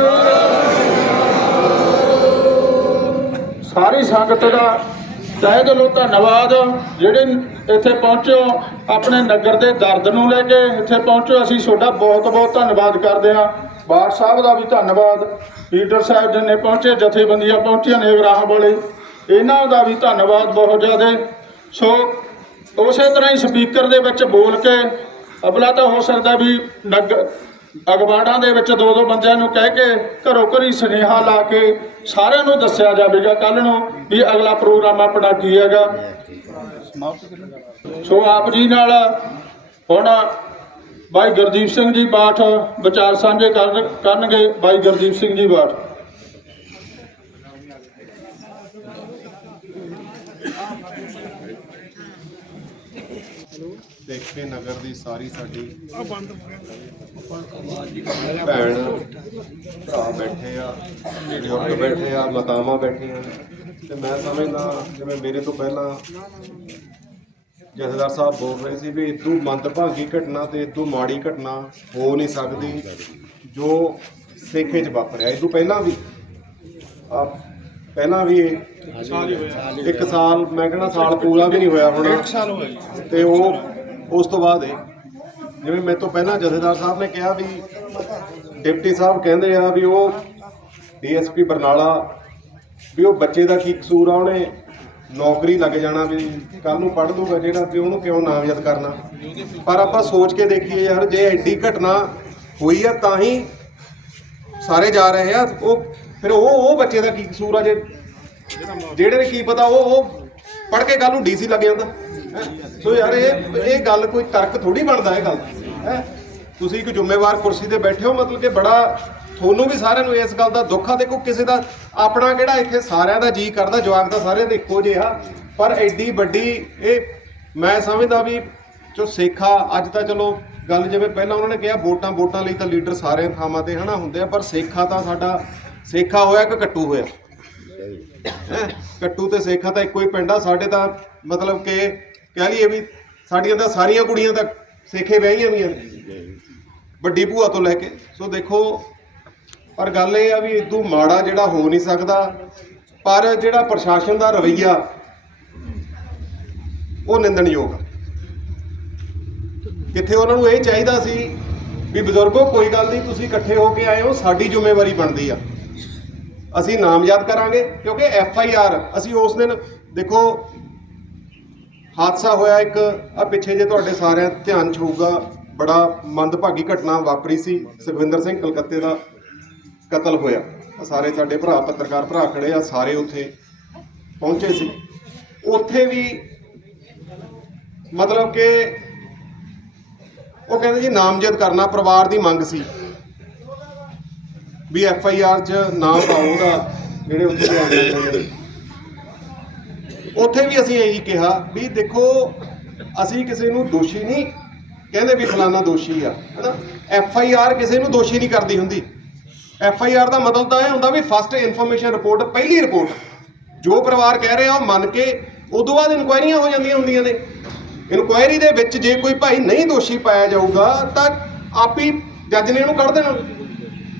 ਸਾਰੀ ਸੰਗਤ ਦਾ ਤਹਿ ਦਿਲੋਂ ਧੰਨਵਾਦ। ਜਿਹੜੇ ਇੱਥੇ ਪਹੁੰਚੋ, ਆਪਣੇ ਨਗਰ ਦੇ ਦਰਦ ਨੂੰ ਲੈ ਕੇ ਇੱਥੇ ਪਹੁੰਚੋ। ਅਸੀਂ ਤੁਹਾਡਾ ਬਹੁਤ ਬਹੁਤ ਧੰਨਵਾਦ ਕਰਦੇ ਹਾਂ। ਬਾੜ ਸਾਹਿਬ ਦਾ ਵੀ ਧੰਨਵਾਦ। ਲੀਡਰ ਸਾਹਿਬ ਜੀ ਨੇ ਪਹੁੰਚੇ, ਜਥੇਬੰਦੀਆਂ ਪਹੁੰਚੀਆਂ ਨੇ ਰਾਹ ਵਾਲੇ। ਇਹਨਾਂ ਦਾ ਵੀ ਧੰਨਵਾਦ ਬਹੁਤ ਜ਼ਿਆਦਾ। ਸੋ, ਉਸੇ ਤਰ੍ਹਾਂ ਹੀ ਸਪੀਕਰ ਦੇ ਵਿੱਚ ਬੋਲ ਕੇ, ਅਬਲਾ ਤਾਂ ਹੋ ਸਕਦਾ ਵੀ ਨਗਰ ਅਖਬਾਰਾਂ ਦੇ ਵਿੱਚ ਦੋ ਦੋ ਬੰਦਿਆਂ ਨੂੰ ਕਹਿ ਕੇ ਘਰੋ ਘਰੀ ਸੁਨੇਹਾ ਲਾ ਕੇ ਸਾਰਿਆਂ ਨੂੰ ਦੱਸਿਆ ਜਾਵੇਗਾ ਕੱਲ ਨੂੰ ਵੀ ਅਗਲਾ ਪ੍ਰੋਗਰਾਮ ਆਪਣਾ ਕੀ ਹੈਗਾ। ਸੋ ਆਪ ਜੀ ਨਾਲ ਹੁਣ ਬਾਈ ਗੁਰਦੀਪ ਸਿੰਘ ਜੀ ਬਾਠ ਵਿਚਾਰ ਸਾਂਝੇ ਕਰਨਗੇ ਬਾਈ ਗੁਰਦੀਪ ਸਿੰਘ ਜੀ ਬਾਠ। ਦੇਖੇ ਨਗਰ ਦੀ ਸਾਰੀ ਸਾਡੀ ਭੈਣ ਭਰਾ ਬੈਠੇ ਆ ਬਜ਼ੁਰਗ ਬੈਠੇ ਆ ਮਾਤਾਵਾਂ ਬੈਠੀਆਂ। ਤੇ ਮੈਂ ਸਮਝਦਾ ਜਿਵੇਂ ਮੇਰੇ ਤੋਂ ਪਹਿਲਾਂ ਜਥੇਦਾਰ ਸਾਹਿਬ ਬੋਲ ਰਹੇ ਸੀ ਵੀ ਇਦੋਂ ਮੰਦਭਾਗੀ ਘਟਨਾ ਤੇ ਇਦੋਂ ਮਾੜੀ ਘਟਨਾ ਹੋ ਨਹੀਂ ਸਕਦੀ ਜੋ ਸੇਖੇ 'ਚ ਵਾਪਰਿਆ। ਇਦੋਂ ਪਹਿਲਾਂ ਵੀ ਆ ਪਹਿਲਾਂ ਵੀ ਇੱਕ ਸਾਲ ਮੈਂ ਕਹਿੰਦਾ ਸਾਲ ਪੂਰਾ ਵੀ ਨਹੀਂ ਹੋਇਆ ਹੁਣ। ਇੱਕ ਸਾਲ ਹੋਇਆ ਤੇ ਉਹ ਉਸ ਤੋਂ ਬਾਅਦ ਇਹ, ਜਿਵੇਂ ਮੇਰੇ ਤੋਂ ਪਹਿਲਾਂ ਜਥੇਦਾਰ ਸਾਹਿਬ ਨੇ ਕਿਹਾ ਵੀ, ਡਿਪਟੀ ਸਾਹਿਬ ਕਹਿੰਦੇ ਆ ਵੀ ਉਹ ਡੀਐਸਪੀ ਬਰਨਾਲਾ, ਵੀ ਉਹ ਬੱਚੇ ਦਾ ਕੀ ਕਸੂਰ ਆ, ਉਹਨੇ ਨੌਕਰੀ ਲੱਗ ਜਾਣਾ ਵੀ ਕੱਲ ਨੂੰ ਪੜ੍ਹ ਲੂਗਾ ਜਿਹੜਾ, ਵੀ ਉਹਨੂੰ ਕਿਉਂ ਨਾਮਜ਼ਦ ਕਰਨਾ। ਪਰ ਆਪਾਂ ਸੋਚ ਕੇ ਦੇਖੀਏ ਯਾਰ, ਜੇ ਐਡੀ ਘਟਨਾ ਹੋਈ ਆ, ਤਾਂ ਹੀ ਸਾਰੇ ਜਾ ਰਹੇ ਆ, ਉਹ ਫਿਰ ਉਹ ਉਹ ਬੱਚੇ ਦਾ ਕੀ ਕਸੂਰ ਆ ਜੇ? ਜਿਹੜੇ ਨੇ ਕੀ ਪਤਾ, ਉਹ ਉਹ ਪੜ ਕੇ ਕੱਲ ਨੂੰ ਡੀਸੀ ਲੱਗ ਜਾਂਦਾ। ਸੋ ਯਾਰ ਇਹ ਇਹ ਗੱਲ ਕੋਈ ਤਰਕ ਥੋੜੀ ਬਣਦਾ ਇਹ ਗੱਲ ਹੈ? ਤੁਸੀਂ ਇੱਕ ਜ਼ਿੰਮੇਵਾਰ ਕੁਰਸੀ ਤੇ ਬੈਠੇ ਹੋ, ਮਤਲਬ ਕਿ ਬੜਾ ਤੁਹਾਨੂੰ ਵੀ ਸਾਰਿਆਂ ਨੂੰ ਇਸ ਗੱਲ ਦਾ ਦੁੱਖ ਆ। ਦੇਖੋ, ਕਿਸੇ ਦਾ ਆਪਣਾ ਕਿਹੜਾ ਇੱਥੇ ਸਾਰਿਆਂ ਦਾ ਜੀ ਕਰਦਾ, ਜਵਾਕ ਦਾ ਸਾਰਿਆਂ ਦੇ ਇੱਕੋ ਜਿਹਾ ਪਰ ਐਡੀ ਵੱਡੀ ਇਹ ਮੈਂ ਸਮਝਦਾ ਵੀ ਜੋ ਸੇਖਾ ਅੱਜ ਤਾਂ ਚਲੋ ਗੱਲ ਜਿਵੇਂ ਪਹਿਲਾਂ ਉਹਨਾਂ ਨੇ ਕਿਹਾ, ਵੋਟਾਂ ਵੋਟਾਂ ਲਈ ਤਾਂ ਲੀਡਰ ਸਾਰੇ ਥਾਵਾਂ ਤੇ ਹਨਾ ਹੁੰਦੇ ਆ, ਪਰ ਸੇਖਾ ਤਾਂ ਸਾਡਾ ਸੇਖਾ ਹੋਇਆ ਕਿ ਕੱਟੂ ਹੋਇਆ? ਹੈਂ? ਕੱਟੂ ਤੇ ਸੇਖਾ ਤਾਂ ਇੱਕੋ ਹੀ ਪਿੰਡ ਆ। ਸਾਡੇ ਤਾਂ ਮਤਲਬ ਕਿ ਕਹਿ ਲਈਏ ਵੀ ਸਾਡੀਆਂ ਤਾਂ ਸਾਰੀਆਂ ਕੁੜੀਆਂ ਤਾਂ ਸੇਖੇ ਵਹੀਆਂ ਵੀਆਂ ਨੇ ਵੱਡੀ ਭੂਆ ਤੋਂ ਲੈ ਕੇ। ਸੋ ਦੇਖੋ, ਪਰ ਗੱਲ ਇਹ ਆ ਵੀ ਇਦੋਂ ਮਾੜਾ ਜਿਹੜਾ ਹੋ ਨਹੀਂ ਸਕਦਾ, ਪਰ ਜਿਹੜਾ ਪ੍ਰਸ਼ਾਸਨ ਦਾ ਰਵੱਈਆ, ਉਹ ਨਿੰਦਣਯੋਗ ਆ। ਕਿੱਥੇ ਉਹਨਾਂ ਨੂੰ ਇਹ ਚਾਹੀਦਾ ਸੀ ਵੀ ਬਜ਼ੁਰਗੋ, ਕੋਈ ਗੱਲ ਨਹੀਂ, ਤੁਸੀਂ ਇਕੱਠੇ ਹੋ ਕੇ ਆਏ ਹੋ, ਸਾਡੀ ਜ਼ਿੰਮੇਵਾਰੀ ਬਣਦੀ ਆ। ਅਸੀਂ ਨਾਮਜ਼ਦ ਕਰਾਂਗੇ, ਕਿਉਂਕਿ ਐਫ ਆਈ ਆਰ ਅਸੀਂ ਉਸ ਦਿਨ ਦੇਖੋ ਹਾਦਸਾ ਹੋਇਆ ਇੱਕ। ਆ ਪਿੱਛੇ ਜੇ ਤੁਹਾਡੇ ਸਾਰਿਆਂ ਧਿਆਨ ਚ ਹੋਊਗਾ, ਬੜਾ ਮੰਦਭਾਗੀ ਘਟਨਾ ਵਾਪਰੀ ਸੀ। ਸੁਖਵਿੰਦਰ ਸਿੰਘ ਕਲਕੱਤੇ ਦਾ ਕਤਲ ਹੋਇਆ। ਸਾਰੇ ਸਾਡੇ ਭਰਾ, ਪੱਤਰਕਾਰ ਭਰਾ ਖੜੇ ਆ, ਸਾਰੇ ਉੱਥੇ ਪਹੁੰਚੇ ਸੀ। ਉੱਥੇ ਵੀ ਮਤਲਬ ਕਿ ਉਹ ਕਹਿੰਦੇ ਜੀ ਨਾਮਜ਼ਦ ਕਰਨਾ ਪਰਿਵਾਰ ਦੀ ਮੰਗ ਸੀ। ਵੀ ਐਫ ਆਈ ਆਰ ਚ ਨਾਮ ਪਾਓ ਜਿਹੜੇ ਉੱਥੇ ਆਉਂਦੇ ਨੇ। ਉੱਥੇ ਵੀ ਅਸੀਂ ਇਹੀ ਕਿਹਾ ਵੀ ਦੇਖੋ, ਅਸੀਂ ਕਿਸੇ ਨੂੰ ਦੋਸ਼ੀ ਨਹੀਂ ਕਹਿੰਦੇ ਵੀ ਫਲਾਨਾ ਦੋਸ਼ੀ ਆ, ਹਨਾ? ਐਫ ਆਈ ਆਰ ਕਿਸੇ ਨੂੰ ਦੋਸ਼ੀ ਨਹੀਂ ਕਰਦੀ ਹੁੰਦੀ। ਐਫ ਆਈ ਆਰ ਦਾ ਮਤਲਬ ਤਾਂ ਇਹ ਹੁੰਦਾ ਵੀ ਫਸਟ ਇਨਫੋਰਮੇਸ਼ਨ ਰਿਪੋਰਟ ਪਹਿਲੀ ਰਿਪੋਰਟ ਜੋ ਪਰਿਵਾਰ ਕਹਿ ਰਿਹਾ ਉਹ ਮੰਨ ਕੇ ਉਦੋਂ ਬਾਅਦ ਇਨਕੁਆਇਰੀਆਂ ਹੋ ਜਾਂਦੀਆਂ ਹੁੰਦੀਆਂ ਨੇ। ਇਨਕੁਆਇਰੀ ਦੇ ਵਿੱਚ ਜੇ ਕੋਈ ਭਾਈ ਨਹੀਂ ਦੋਸ਼ੀ ਪਾਇਆ ਜਾਊਗਾ, ਤਾਂ ਆਪ ਹੀ ਜੱਜ ਨੇ ਇਹਨੂੰ ਕੱਢ ਦੇਣਾ।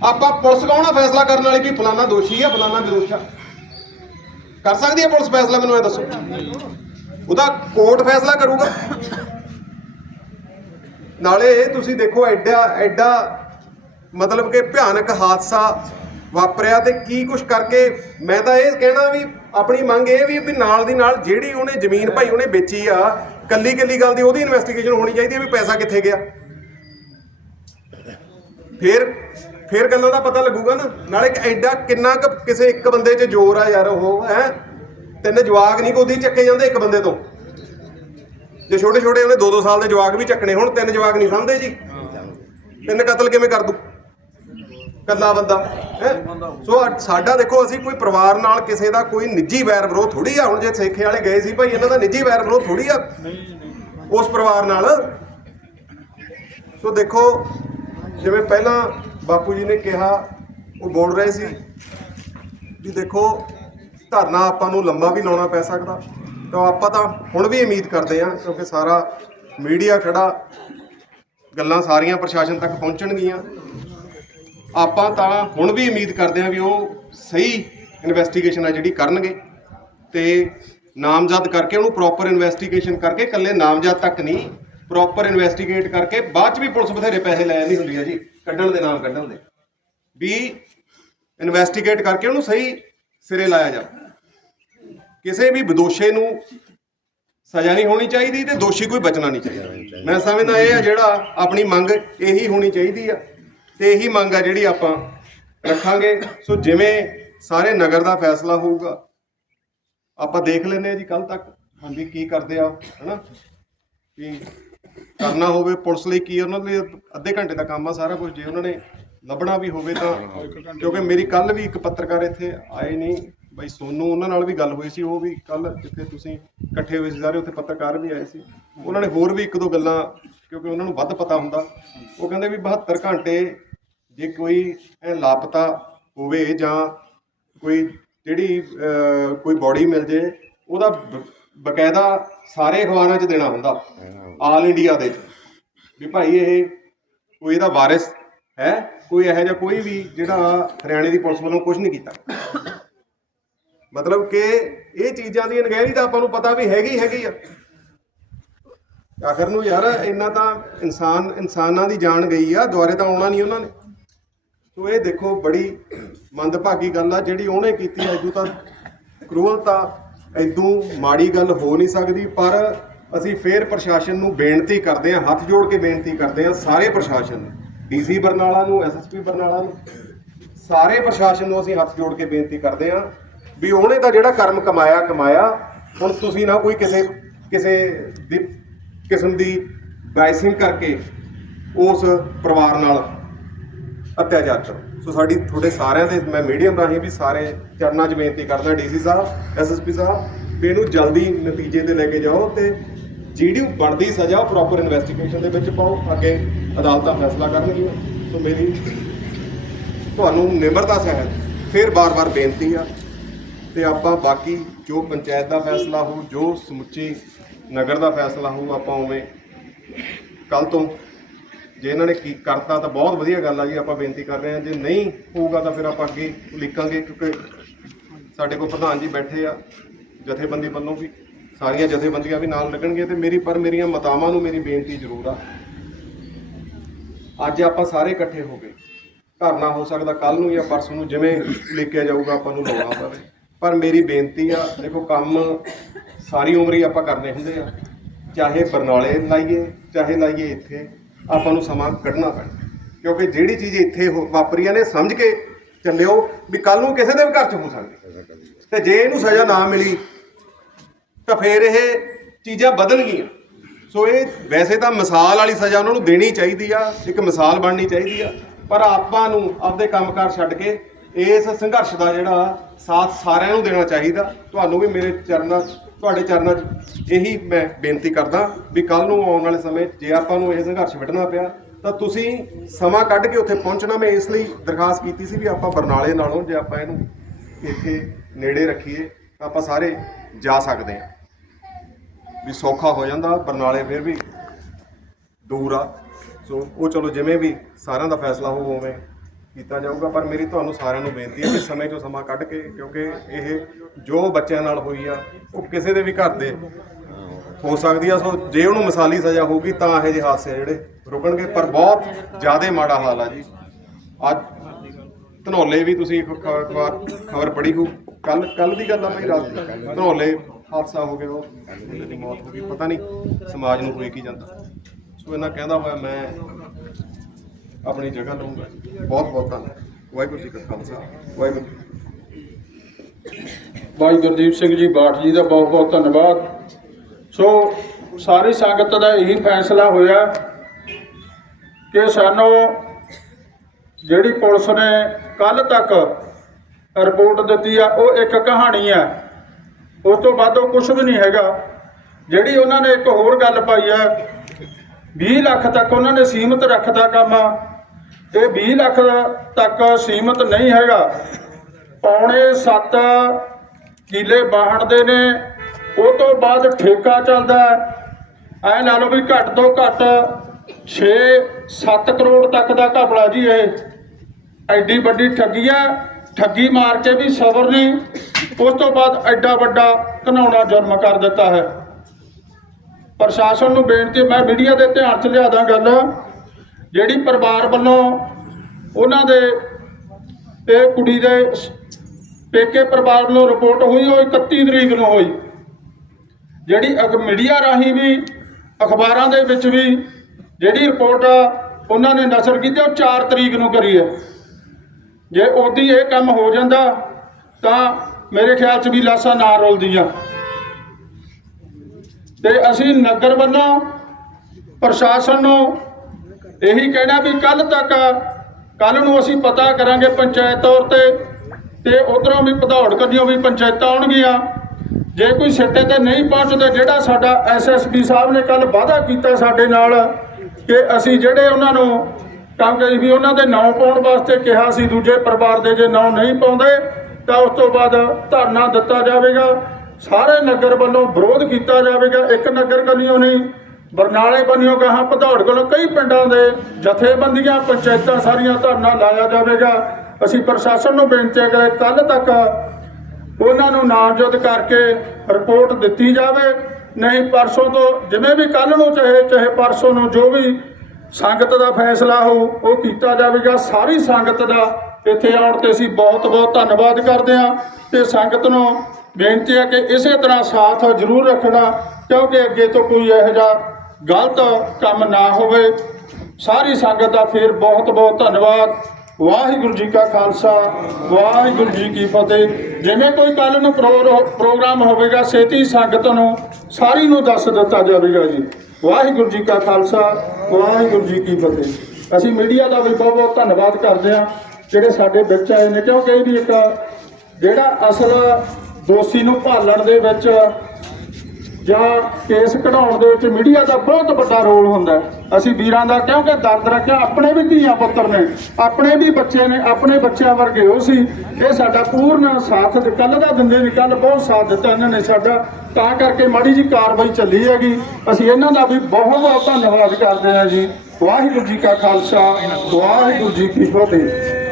ਆਪਾਂ ਪੁਲਿਸ ਕੌਣ ਫੈਸਲਾ ਕਰਨ ਵਾਲੀ ਵੀ ਫਲਾਨਾ ਦੋਸ਼ੀ ਆ, ਫਲਾਨਾ ਨਿਰਦੋਸ਼ ਆ। ਕਰ ਸਕਦੀ ਹੈ ਪੁਲਿਸ ਫੈਸਲਾ, ਮੈਨੂੰ ਇਹ ਦੱਸੋ। ਉਹਦਾ ਕੋਰਟ ਫੈਸਲਾ ਕਰੂਗਾ? ਨਾਲੇ ਤੁਸੀਂ ਦੇਖੋ, ਐਡਾ ਐਡਾ ਮਤਲਬ ਕਿ ਭਿਆਨਕ ਹਾਦਸਾ ਵਾਪਰਿਆ ਤੇ ਕੀ ਕੁਛ ਕਰਕੇ, ਮੈਂ ਤਾਂ ਇਹ ਕਹਿਣਾ ਵੀ, ਆਪਣੀ ਮੰਗ ਇਹ ਵੀ ਵੀ ਨਾਲ ਦੀ ਨਾਲ ਜਿਹੜੀ ਉਹਨੇ ਜ਼ਮੀਨ ਭਾਈ ਉਹਨੇ ਵੇਚੀ ਆ ਕੱਲੀ ਕੱਲੀ ਗੱਲ ਦੀ ਉਹਦੀ ਇਨਵੈਸਟੀਗੇਸ਼ਨ ਹੋਣੀ ਚਾਹੀਦੀ ਹੈ ਵੀ ਪੈਸਾ ਕਿੱਥੇ ਗਿਆ। ਫਿਰ ਫਿਰ ਗੱਲਾਂ ਦਾ ਪਤਾ ਲੱਗੂਗਾ ਨਾ। ਨਾਲੇ ਐਡਾ ਕਿੰਨਾ ਕੁ ਕਿਸੇ ਇੱਕ ਬੰਦੇ 'ਚ ਜ਼ੋਰ ਆ ਯਾਰ ਉਹ, ਹੈ? ਤਿੰਨ ਜਵਾਕ ਨਹੀਂ ਕੋਦੀ ਚੱਕੇ ਜਾਂਦੇ ਇੱਕ ਬੰਦੇ ਤੋਂ। ਜੇ ਛੋਟੇ ਛੋਟੇ ਉਹਨੇ 2-2 ਸਾਲ ਦੇ ਜਵਾਕ ਵੀ ਚੱਕਣੇ, ਹੁਣ ਤਿੰਨ ਜਵਾਕ ਨਹੀਂ ਸਮਝਦੇ ਜੀ। ਤਿੰਨ ਕਤਲ ਕਿਵੇਂ ਕਰ ਦੂ? ਕੱਲਾ ਬੰਦਾ, ਹੈ? ਸੋ ਸਾਡਾ ਦੇਖੋ, ਅਸੀਂ ਕੋਈ ਪਰਿਵਾਰ ਨਾਲ ਕਿਸੇ ਦਾ ਕੋਈ ਨਿੱਜੀ ਵੈਰ ਵਿਰੋਧ ਥੋੜੀ ਆ। ਹੁਣ ਜੇ ਸੇਖੇ ਵਾਲੇ ਗਏ ਸੀ ਭਾਈ, ਇਹਨਾਂ ਦਾ ਨਿੱਜੀ ਵੈਰ ਵਿਰੋਧ ਥੋੜੀ ਆ ਉਸ ਪਰਿਵਾਰ ਨਾਲ। ਸੋ ਦੇਖੋ, ਜਿਵੇਂ ਪਹਿਲਾਂ ਬਾਪੂ ਜੀ ਨੇ ਕਿਹਾ, ਉਹ ਬੋਲ ਰਹੇ ਸੀ ਵੀ ਦੇਖੋ, ਧਰਨਾ ਆਪਾਂ ਨੂੰ ਲੰਬਾ ਵੀ ਲਾਉਣਾ ਪੈ ਸਕਦਾ। ਤਾਂ ਆਪਾਂ ਤਾਂ ਹੁਣ ਵੀ ਉਮੀਦ ਕਰਦੇ ਹਾਂ, ਕਿਉਂਕਿ ਸਾਰਾ ਮੀਡੀਆ ਖੜਾ, ਗੱਲਾਂ ਸਾਰੀਆਂ ਪ੍ਰਸ਼ਾਸਨ ਤੱਕ ਪਹੁੰਚਣਗੀਆਂ। ਆਪਾਂ ਤਾਂ ਹੁਣ ਵੀ ਉਮੀਦ ਕਰਦੇ ਹਾਂ ਵੀ ਉਹ ਸਹੀ ਇਨਵੈਸਟੀਗੇਸ਼ਨ ਆ ਜਿਹੜੀ ਕਰਨਗੇ ਤੇ ਨਾਮਜ਼ਦ ਕਰਕੇ ਉਹਨੂੰ ਪ੍ਰੋਪਰ ਇਨਵੈਸਟੀਗੇਸ਼ਨ ਕਰਕੇ, ਇਕੱਲੇ ਨਾਮਜ਼ਦ ਤੱਕ ਨਹੀਂ ਪ੍ਰੋਪਰ ਇਨਵੈਸਟੀਗੇਟ ਕਰਕੇ ਬਾਅਦ ਚ ਵੀ ਪੁਲਿਸ ਬਥੇਰੇ ਪੈਸੇ ਲੈ ਜਾਂਦੀ ਹੁੰਦੀ ਆ ਜੀ। ਕੱਢਣ ਦੇ ਨਾਮ ਕੱਢਣ ਦੇ। ਵੀ ਇਨਵੈਸਟੀਗੇਟ ਕਰਕੇ ਉਹਨੂੰ ਸਹੀ ਸਿਰੇ ਲਾਇਆ ਜਾਵੇ। ਕਿਸੇ ਵੀ ਵਿਦੋਸ਼ੇ ਨੂੰ ਸਜ਼ਾ ਨਹੀਂ ਹੋਣੀ ਚਾਹੀਦੀ ਤੇ ਦੋਸ਼ੀ ਕੋਈ ਬਚਣਾ ਨਹੀਂ ਚਾਹੀਦਾ। ਮੈਂ ਸਮਝਦਾ ਇਹ ਆ ਜਿਹੜਾ ਆਪਣੀ ਮੰਗ ਇਹੀ ਹੋਣੀ ਚਾਹੀਦੀ ਆ ਤੇ ਇਹੀ ਮੰਗ ਆ ਜਿਹੜੀ ਆਪਾਂ ਰੱਖਾਂਗੇ। ਸੋ ਜਿਵੇਂ ਸਾਰੇ ਨਗਰ ਦਾ ਫੈਸਲਾ ਹੋਊਗਾ, ਆਪਾਂ ਦੇਖ ਲੈਨੇ ਆ ਜੀ ਕੱਲ ਤੱਕ ਹਾਂਜੀ ਕੀ ਕਰਦੇ ਆ, ਹਨਾ? ਵੀ ਕਰਨਾ ਹੋਵੇ, ਪੁਲਿਸ ਲਈ ਕੀ ਉਹਨਾਂ ਲਈ ਅੱਧੇ ਘੰਟੇ ਦਾ ਕੰਮ ਆ ਸਾਰਾ ਕੁਝ। ਜੇ ਉਹਨਾਂ ਨੇ ਲੱਭਣਾ ਵੀ ਹੋਵੇ ਤਾਂ ਕਿਉਂਕਿ ਮੇਰੀ ਕੱਲ ਵੀ ਇੱਕ ਪੱਤਰਕਾਰ ਇੱਥੇ ਆਏ ਨਹੀਂ ਬਈ ਸੋਨੂੰ ਉਹਨਾਂ ਨਾਲ ਵੀ ਗੱਲ ਹੋਈ ਸੀ, ਉਹ ਵੀ ਕੱਲ ਜਿੱਥੇ ਤੁਸੀਂ ਇਕੱਠੇ ਹੋਏ ਸੀ ਸਾਰੇ, ਉੱਥੇ ਪੱਤਰਕਾਰ ਵੀ ਆਏ ਸੀ। ਉਹਨਾਂ ਨੇ ਹੋਰ ਵੀ ਇੱਕ ਦੋ ਗੱਲਾਂ, ਕਿਉਂਕਿ ਉਹਨਾਂ ਨੂੰ ਵੱਧ ਪਤਾ ਹੁੰਦਾ। ਉਹ ਕਹਿੰਦੇ ਵੀ 72 ਘੰਟੇ ਜੇ ਕੋਈ ਐ ਲਾਪਤਾ ਹੋਵੇ ਜਾਂ ਕੋਈ ਜਿਹੜੀ ਕੋਈ ਬੋਡੀ ਮਿਲ ਜੇ, ਉਹਦਾ ਬਕਾਇਦਾ ਸਾਰੇ ਅਖਬਾਰਾਂ 'ਚ ਦੇਣਾ ਹੁੰਦਾ। ਆਲ ਇੰਡੀਆ ਦੇ। ਵੀ ਭਾਈ ਇਹ ਕੋਈ ਇਹਦਾ ਵਾਰਿਸ ਹੈ, ਕੋਈ ਇਹੋ ਜਿਹਾ ਕੋਈ ਵੀ ਜਿਹੜਾ ਹਰਿਆਣੇ ਦੀ ਪੁਲਿਸ ਵੱਲੋਂ ਕੁਝ ਨਹੀਂ ਕੀਤਾ। ਮਤਲਬ ਕਿ ਇਹ ਚੀਜ਼ਾਂ ਦੀ ਅਣਗਹਿਲੀ ਤਾਂ ਆਪਾਂ ਨੂੰ ਪਤਾ ਵੀ ਹੈਗੀ ਹੈਗੀ ਆ। ਆਖਰ ਨੂੰ ਯਾਰ ਇੰਨਾ ਤਾਂ ਇਨਸਾਨ, ਇਨਸਾਨਾਂ ਦੀ ਜਾਨ ਗਈ ਆ, ਦੁਆਰੇ ਤਾਂ ਆਉਣਾ ਨਹੀਂ ਉਹਨਾਂ ਨੇ। ਸੋ ਇਹ ਦੇਖੋ ਬੜੀ ਮੰਦਭਾਗੀ ਗੱਲ ਆ, ਜਿਹੜੀ ਉਹਨੇ ਕੀਤੀ ਐਦੂ ਤਾਂ ਕਰੂਰਤਾ ਐਦੂ ਮਾੜੀ ਗੱਲ ਹੋ ਨਹੀਂ ਸਕਦੀ, ਪਰ ਅਸੀਂ ਫੇਰ ਪ੍ਰਸ਼ਾਸਨ ਨੂੰ ਬੇਨਤੀ ਕਰਦੇ ਹਾਂ, ਹੱਥ ਜੋੜ ਕੇ ਬੇਨਤੀ ਕਰਦੇ ਹਾਂ ਸਾਰੇ ਪ੍ਰਸ਼ਾਸਨ ਨੂੰ, ਡੀਸੀ ਬਰਨਾਲਾ ਨੂੰ, ਐਸਐਸਪੀ ਬਰਨਾਲਾ ਨੂੰ, ਸਾਰੇ ਪ੍ਰਸ਼ਾਸਨ ਨੂੰ ਅਸੀਂ ਹੱਥ ਜੋੜ ਕੇ ਬੇਨਤੀ ਕਰਦੇ ਹਾਂ ਵੀ ਉਹਨੇ ਤਾਂ ਜਿਹੜਾ ਕਰਮ ਕਮਾਇਆ ਕਮਾਇਆ, ਹੁਣ ਤੁਸੀਂ ਨਾ ਕੋਈ ਕਿਸੇ ਕਿਸੇ ਦੀ ਕਿਸਮ ਦੀ ਬਾਈਸਿੰਗ ਕਰਕੇ ਉਸ ਪਰਿਵਾਰ ਨਾਲ ਅਤਿਆਚਾਰ ਕਰੋ। ਸੋ ਸਾਡੀ ਤੁਹਾਡੇ ਸਾਰਿਆਂ ਦੇ ਮੈਂ ਮੀਡੀਅਮ ਰਾਹੀਂ ਵੀ ਸਾਰੇ ਚਰਨਾਂ 'ਚ ਬੇਨਤੀ ਕਰਦਾ ਡੀਸੀ ਸਾਹਿਬ ਐਸਐਸਪੀ ਸਾਹਿਬ, ਵੀ ਇਹਨੂੰ ਜਲਦੀ ਨਤੀਜੇ ਤੇ ਲੈ ਕੇ ਜਾਓ ਤੇ ਜਿਹੜੀ ਬਣਦੀ ਸਜ਼ਾ ਉਹ ਪ੍ਰੋਪਰ ਇਨਵੈਸਟੀਗੇਸ਼ਨ ਦੇ ਵਿੱਚ ਪਾਓ, ਅੱਗੇ ਅਦਾਲਤਾਂ ਫੈਸਲਾ ਕਰਨਗੀਆਂ। ਸੋ ਮੇਰੀ ਤੁਹਾਨੂੰ ਨਿਮਰਤਾ ਸਹਿਤ ਫਿਰ ਬਾਰ-ਬਾਰ ਬੇਨਤੀ ਆ ਤੇ ਆਪਾਂ ਬਾਕੀ ਜੋ ਪੰਚਾਇਤ ਦਾ ਫੈਸਲਾ ਹੋ ਜੋ ਸਮੁੱਚੇ ਨਗਰ ਦਾ ਫੈਸਲਾ ਹੋਊ, ਆਪਾਂ ਉਵੇਂ ਕੱਲ ਤੋਂ ਜੇ ਇਹਨਾਂ ਨੇ ਕੀ ਕਰਤਾ ਤਾਂ ਬਹੁਤ ਵਧੀਆ ਗੱਲ ਆ ਜੀ, ਆਪਾਂ ਬੇਨਤੀ ਕਰ ਰਹੇ ਹਾਂ। ਜੇ ਨਹੀਂ ਹੋਊਗਾ ਤਾਂ ਫਿਰ ਆਪਾਂ ਅੱਗੇ ਲਿਖਾਂਗੇ, ਕਿਉਂਕਿ ਸਾਡੇ ਕੋਲ ਪ੍ਰਧਾਨ ਜੀ ਬੈਠੇ ਆ, ਜਥੇਬੰਦੀ ਵੱਲੋਂ ਵੀ, ਸਾਰੀਆਂ ਜਥੇਬੰਦੀਆਂ ਵੀ ਨਾਲ ਲੱਗਣਗੀਆਂ ਤੇ ਮੇਰੀ, ਪਰ ਮੇਰੀਆਂ ਮਤਾਵਾਂ ਨੂੰ ਮੇਰੀ ਬੇਨਤੀ ਜ਼ਰੂਰ ਆ। ਅੱਜ ਆਪਾਂ ਸਾਰੇ ਇਕੱਠੇ ਹੋ ਗਏ ਧਰਨਾ ਹੋ ਸਕਦਾ ਕੱਲ ਨੂੰ ਜਾਂ ਪਰਸੋਂ ਨੂੰ ਜਿਵੇਂ ਲਿਖਿਆ ਜਾਊਗਾ, ਆਪਾਂ ਨੂੰ ਲਾਉਣਾ ਪਵੇ। ਪਰ ਮੇਰੀ ਬੇਨਤੀ ਆ, ਦੇਖੋ ਕੰਮ ਸਾਰੀ ਉਮਰ ਹੀ ਆਪਾਂ ਕਰਨੇ ਹੁੰਦੇ ਆ, ਚਾਹੇ ਬਰਨਾਲੇ ਲਾਈਏ, ਚਾਹੇ ਲਾਈਏ ਇੱਥੇ। ਆਪਾਂ ਨੂੰ ਸਮਾਂ ਕੱਢਣਾ ਪੈਣਾ। ਕਿਉਂਕਿ ਜਿਹੜੀ ਚੀਜ਼ ਇੱਥੇ ਹੋ- ਵਾਪਰੀਆਂ ਨੇ, ਸਮਝ ਕੇ ਚੱਲਿਓ ਵੀ ਕੱਲ ਨੂੰ ਕਿਸੇ ਦੇ ਵੀ ਘਰ 'ਚ ਹੋ ਸਕਦੀ। ਤੇ ਜੇ ਇਹਨੂੰ ਸਜ਼ਾ ਨਾ ਮਿਲੀ, ਤਾਂ ਫਿਰ ਇਹ ਚੀਜ਼ਾਂ ਬਦਲਣਗੀਆਂ। ਸੋ ਇਹ ਵੈਸੇ ਤਾਂ ਮਿਸਾਲ ਵਾਲੀ ਸਜ਼ਾ ਉਹਨਾਂ ਨੂੰ ਦੇਣੀ ਚਾਹੀਦੀ ਆ, ਇੱਕ ਮਿਸਾਲ ਬਣਨੀ ਚਾਹੀਦੀ ਆ। ਪਰ ਆਪਾਂ ਨੂੰ ਆਪਦੇ ਕੰਮਕਾਰ ਛੱਡ ਕੇ ਇਸ ਸੰਘਰਸ਼ ਦਾ ਜਿਹੜਾ ਸਾਥ ਸਾਰਿਆਂ ਨੂੰ ਦੇਣਾ ਚਾਹੀਦਾ। ਤੁਹਾਨੂੰ ਵੀ ਮੇਰੇ ਚਰਨਾਂ 'ਚ ਤੁਹਾਡੇ ਚਰਨਾਂ 'ਚ ਇਹੀ ਮੈਂ ਬੇਨਤੀ ਕਰਦਾ ਵੀ ਕੱਲ ਨੂੰ ਆਉਣ ਵਾਲੇ ਸਮੇਂ 'ਚ ਜੇ ਆਪਾਂ ਨੂੰ ਇਹ ਸੰਘਰਸ਼ ਵਿੱਢਣਾ ਪਿਆ, ਤਾਂ ਤੁਸੀਂ ਸਮਾਂ ਕੱਢ ਕੇ ਉੱਥੇ ਪਹੁੰਚਣਾ। ਮੈਂ ਇਸ ਲਈ ਦਰਖਾਸਤ ਕੀਤੀ ਸੀ ਵੀ ਆਪਾਂ ਬਰਨਾਲੇ ਨਾਲੋਂ ਜੇ ਆਪਾਂ ਇਹਨੂੰ ਇੱਥੇ ਨੇੜੇ ਰੱਖੀਏ, ਤਾਂ ਆਪਾਂ ਸਾਰੇ ਜਾ ਸਕਦੇ ਹਾਂ। ਵੀ ਸੌਖਾ ਹੋ ਜਾਂਦਾ, ਬਰਨਾਲੇ ਫਿਰ ਵੀ ਦੂਰ ਆ। ਸੋ ਉਹ ਚਲੋ ਜਿਵੇਂ ਵੀ ਸਾਰਿਆਂ ਦਾ ਫੈਸਲਾ ਹੋਊ ਉਵੇਂ ਕੀਤਾ ਜਾਊਗਾ, ਪਰ ਮੇਰੀ ਤੁਹਾਨੂੰ ਸਾਰਿਆਂ ਨੂੰ ਬੇਨਤੀ ਹੈ ਕਿ ਸਮੇਂ ਚੋਂ ਸਮਾਂ ਕੱਢ ਕੇ, ਕਿਉਂਕਿ ਇਹ ਜੋ ਬੱਚਿਆਂ ਨਾਲ ਹੋਈ ਆ, ਉਹ ਕਿਸੇ ਦੇ ਵੀ ਘਰ ਦੇ ਹੋ ਸਕਦੀ ਆ। ਸੋ ਜੇ ਉਹਨੂੰ ਮਿਸਾਲੀ ਸਜ਼ਾ ਹੋਊਗੀ, ਤਾਂ ਇਹੋ ਜਿਹੇ ਹਾਦਸੇ ਆ ਜਿਹੜੇ ਰੁਕਣਗੇ, ਪਰ ਬਹੁਤ ਜ਼ਿਆਦਾ ਮਾੜਾ ਹਾਲ ਆ ਜੀ। ਅੱਜ ਧਨੌਲੇ ਵੀ ਤੁਸੀਂ ਇੱਕ ਖਬਰ ਪੜ੍ਹੀ ਹੋ ਕੱਲ ਕੱਲ ਦੀ ਗੱਲ ਆ ਮੈਂ ਰਾਤ ਦੀ। ਧਨੌਲੇ ਹਾਦਸਾ ਹੋ ਗਿਆ, ਉਹ ਮੌਤ ਹੋ ਗਈ, ਪਤਾ ਨਹੀਂ ਸਮਾਜ ਨੂੰ ਹੋਏ ਕੀ ਜਾਂਦਾ। ਸੋ ਇਹਨਾਂ ਕਹਿੰਦਾ ਹੋਇਆ, ਮੈਂ ਆਪਣੀ ਜਗ੍ਹਾ ਲਊਂਗਾ ਬਹੁਤ ਬਹੁਤ ਧੰਨਵਾਦ। ਵਾਹਿਗੁਰੂ ਜੀ ਕਾ ਖਾਲਸਾ, ਵਾਹਿਗੁਰੂ ਭਾਈ ਗੁਰਦੀਪ ਸਿੰਘ ਜੀ ਬਾਠ ਜੀ ਦਾ ਬਹੁਤ ਬਹੁਤ ਧੰਨਵਾਦ। ਸੋ ਸਾਰੀ ਸੰਗਤ ਦਾ ਇਹੀ ਫੈਸਲਾ ਹੋਇਆ ਕਿ ਸਾਨੂੰ ਜਿਹੜੀ ਪੁਲਿਸ ਨੇ ਕੱਲ ਤੱਕ ਰਿਪੋਰਟ ਦਿੱਤੀ ਆ, ਉਹ ਇੱਕ ਕਹਾਣੀ ਆ। ਉਸ ਤੋਂ ਬਾਅਦ ਉਹ ਕੁਝ ਵੀ ਨਹੀਂ ਹੈਗਾ। ਜਿਹੜੀ ਉਹਨਾਂ ਨੇ ਇੱਕ ਹੋਰ ਗੱਲ ਪਾਈ ਆ 20 ਲੱਖ ਤੱਕ ਉਹਨਾਂ ਨੇ ਸੀਮਤ ਰੱਖਤਾ ਕੰਮ ਇਹ 20 ਲੱਖ ਤੱਕ ਸੀਮਤ ਨਹੀਂ ਹੈਗਾ, ਪੌਣੇ 7 ਕਿਲੇ ਬਾਹਣ ਦੇ ਨੇ, ਉਹ ਤੋਂ ਬਾਅਦ ਠੇਕਾ ਚੱਲਦਾ ਐ ਲਾ ਲਓ ਵੀ ਘੱਟ ਤੋਂ ਘੱਟ 6 7 ਕਰੋੜ ਤੱਕ ਦਾ ਘਪਲਾ ਜੀ ਇਹ। ਐਡੀ ਵੱਡੀ ਠੱਗੀ ਆ ਠੱਗੀ ਮਾਰ ਕੇ ਵੀ ਸਬਰ ਨਹੀਂ, ਉਸ ਤੋਂ ਬਾਅਦ ਐਡਾ ਵੱਡਾ ਘਨਾਉਣਾ ਜੁਰਮ ਕਰ ਦਿੱਤਾ ਹੈ। ਪ੍ਰਸ਼ਾਸਨ ਨੂੰ ਬੇਨਤੀ ਮੈਂ ਮੀਡੀਆ ਦੇ ਧਿਆਨ 'ਚ ਲਿਆਦਾ ਗੱਲ। ਜਿਹੜੀ ਪਰਿਵਾਰ ਵੱਲੋਂ ਉਹਨਾਂ ਦੇ ਇਹ ਕੁੜੀ ਦੇ ਪੇਕੇ ਪਰਿਵਾਰ ਵੱਲੋਂ ਰਿਪੋਰਟ ਹੋਈ, ਉਹ 31 ਤਰੀਕ ਨੂੰ ਹੋਈ। ਜਿਹੜੀ ਅਗ ਮੀਡੀਆ ਰਾਹੀਂ ਵੀ, ਅਖਬਾਰਾਂ ਦੇ ਵਿੱਚ ਵੀ ਜਿਹੜੀ ਰਿਪੋਰਟ ਉਹਨਾਂ ਨੇ ਨਸ਼ਰ ਕੀਤੀ, ਉਹ 4 ਤਰੀਕ ਨੂੰ ਕਰੀ ਹੈ। ਜੇ ਉਹਦੀ ਇਹ ਕੰਮ ਹੋ ਜਾਂਦਾ, ਤਾਂ ਮੇਰੇ ਖਿਆਲ 'ਚ ਵੀ ਲਾਸਾ ਨਾ ਰੋਲਦੀਆਂ। ਤੇ ਅਸੀਂ ਨਗਰ ਵੱਲੋਂ, ਪ੍ਰਸ਼ਾਸਨ ਨੂੰ ਇਹੀ ਕਹਿਣਾ ਵੀ ਕੱਲ ਤੱਕ ਕੱਲ ਨੂੰ ਅਸੀਂ ਪਤਾ ਕਰਾਂਗੇ ਪੰਚਾਇਤ ਤੌਰ ਤੇ ਤੇ ਉਧਰੋਂ ਵੀ ਭਦੌੜ ਕੰਨਿਓ ਵੀ ਪੰਚਾਇਤਾਂ ਆਉਣਗੀਆਂ। ਜੇ ਕੋਈ ਸਿੱਟੇ ਤੇ ਨਹੀਂ ਪਹੁੰਚਦਾ, ਜਿਹੜਾ ਸਾਡਾ ਐਸਐਸਪੀ ਸਾਹਿਬ ਨੇ ਕੱਲ ਵਾਅਦਾ ਕੀਤਾ ਸਾਡੇ ਨਾਲ ਕਿ ਅਸੀਂ ਜਿਹੜੇ ਉਹਨਾਂ ਨੂੰ ਕਿਉਂਕਿ ਵੀ ਉਹਨਾਂ ਦੇ ਨਾਂ ਪਾਉਣ ਵਾਸਤੇ ਕਿਹਾ ਸੀ, ਦੂਜੇ ਪਰਿਵਾਰ ਦੇ ਜੇ ਨਾਂ ਨਹੀਂ ਪਾਉਂਦੇ, ਤਾਂ ਉਸ ਤੋਂ ਬਾਅਦ ਧਰਨਾ ਦਿੱਤਾ ਜਾਵੇਗਾ। ਸਾਰੇ ਨਗਰ ਵੱਲੋਂ ਵਿਰੋਧ ਕੀਤਾ ਜਾਵੇਗਾ, ਇੱਕ ਨਗਰ ਕੰਨਿਓ ਨਹੀਂ ਬਰਨਾਲੇ ਬੰਨਿਓ ਗਾਹਾਂ ਭਦੌੜ ਕੋਲੋਂ ਕਈ ਪਿੰਡਾਂ ਦੇ ਜਥੇਬੰਦੀਆਂ, ਪੰਚਾਇਤਾਂ ਸਾਰੀਆਂ ਧਰਨਾ ਲਾਇਆ ਜਾਵੇਗਾ। ਅਸੀਂ ਪ੍ਰਸ਼ਾਸਨ ਨੂੰ ਬੇਨਤੀ ਹੈ ਕਿ ਕੱਲ ਤੱਕ ਉਹਨਾਂ ਨੂੰ ਨਾਮਜ਼ਦ ਕਰਕੇ ਰਿਪੋਰਟ ਦਿੱਤੀ ਜਾਵੇ। ਨਹੀਂ, ਪਰਸੋਂ ਤੋਂ ਜਿਵੇਂ ਵੀ ਕੱਲ ਨੂੰ ਚਾਹੇ ਚਾਹੇ ਪਰਸੋਂ ਨੂੰ ਜੋ ਵੀ ਸੰਗਤ ਦਾ ਫੈਸਲਾ ਹੋ ਉਹ ਕੀਤਾ ਜਾਵੇਗਾ। ਸਾਰੀ ਸੰਗਤ ਦਾ ਇੱਥੇ ਆਉਣ ਤੇ ਅਸੀਂ ਬਹੁਤ ਬਹੁਤ ਧੰਨਵਾਦ ਕਰਦੇ ਹਾਂ। ਤੇ ਸੰਗਤ ਨੂੰ ਬੇਨਤੀ ਹੈ ਕਿ ਇਸੇ ਤਰ੍ਹਾਂ ਸਾਥ ਜ਼ਰੂਰ ਰੱਖਣਾ, ਕਿਉਂਕਿ ਅੱਗੇ ਤੋਂ ਕੋਈ ਇਹੋ ਜਿਹਾ ਗਲਤ ਕੰਮ ਨਾ ਹੋਵੇ। ਸਾਰੀ ਸੰਗਤ ਦਾ ਫਿਰ ਬਹੁਤ ਬਹੁਤ ਧੰਨਵਾਦ। ਵਾਹਿਗੁਰੂ ਜੀ ਕਾ ਖਾਲਸਾ, ਵਾਹਿਗੁਰੂ ਜੀ ਕੀ ਫਤਿਹ। ਜਿਵੇਂ ਕੋਈ ਕੱਲ ਨੂੰ ਪ੍ਰੋ- ਪ੍ਰੋਗਰਾਮ ਹੋਵੇਗਾ, ਸੇਤੀ ਸੰਗਤ ਨੂੰ ਸਾਰੀ ਨੂੰ ਦੱਸ ਦਿੱਤਾ ਜਾਵੇਗਾ ਜੀ। ਵਾਹਿਗੁਰੂ ਜੀ ਕਾ ਖਾਲਸਾ, ਵਾਹਿਗੁਰੂ ਜੀ ਕੀ ਫਤਿਹ। ਅਸੀਂ ਮੀਡੀਆ ਦਾ ਵੀ ਬਹੁਤ ਬਹੁਤ ਧੰਨਵਾਦ ਕਰਦੇ ਹਾਂ, ਜਿਹੜੇ ਸਾਡੇ ਵਿੱਚ ਆਏ ਨੇ। ਕਿਉਂਕਿ ਇਹ ਵੀ ਇੱਕ ਜਿਹੜਾ ਅਸਲ ਦੋਸ਼ੀ ਨੂੰ ਭਾਲਣ ਦੇ ਵਿੱਚ ਜਾਂ ਕੇਸ ਕਢਾਉਣ ਦੇ ਵਿੱਚ ਮੀਡੀਆ ਦਾ ਬਹੁਤ ਵੱਡਾ ਰੋਲ ਹੁੰਦਾ ਅਸੀਂ ਵੀਰਾਂ ਦਾ ਕਿਉਂਕਿ ਦਰਦ ਰੱਖਿਆ, ਆਪਣੇ ਵੀ ਧੀਆਂ ਪੁੱਤਰ ਨੇ, ਆਪਣੇ ਵੀ ਬੱਚੇ ਨੇ, ਆਪਣੇ ਬੱਚਿਆਂ ਵਰਗੇ ਉਹ ਸੀ। ਇਹ ਸਾਡਾ ਪੂਰਨ ਸਾਥ ਕੱਲ ਦਾ ਦਿੰਦੇ ਨੇ ਕੱਲ ਬਹੁਤ ਸਾਥ ਦਿੱਤਾ ਇਹਨਾਂ ਨੇ ਸਾਡਾ। ਤਾਂ ਕਰਕੇ ਮਾੜੀ ਜੀ ਕਾਰਵਾਈ ਚੱਲੀ ਹੈਗੀ। ਅਸੀਂ ਇਹਨਾਂ ਦਾ ਵੀ ਬਹੁਤ ਬਹੁਤ ਧੰਨਵਾਦ ਕਰਦੇ ਹਾਂ ਜੀ। ਵਾਹਿਗੁਰੂ ਜੀ ਕਾ ਖਾਲਸਾ, ਵਾਹਿਗੁਰੂ ਜੀ ਕੀ ਫਤਿਹ।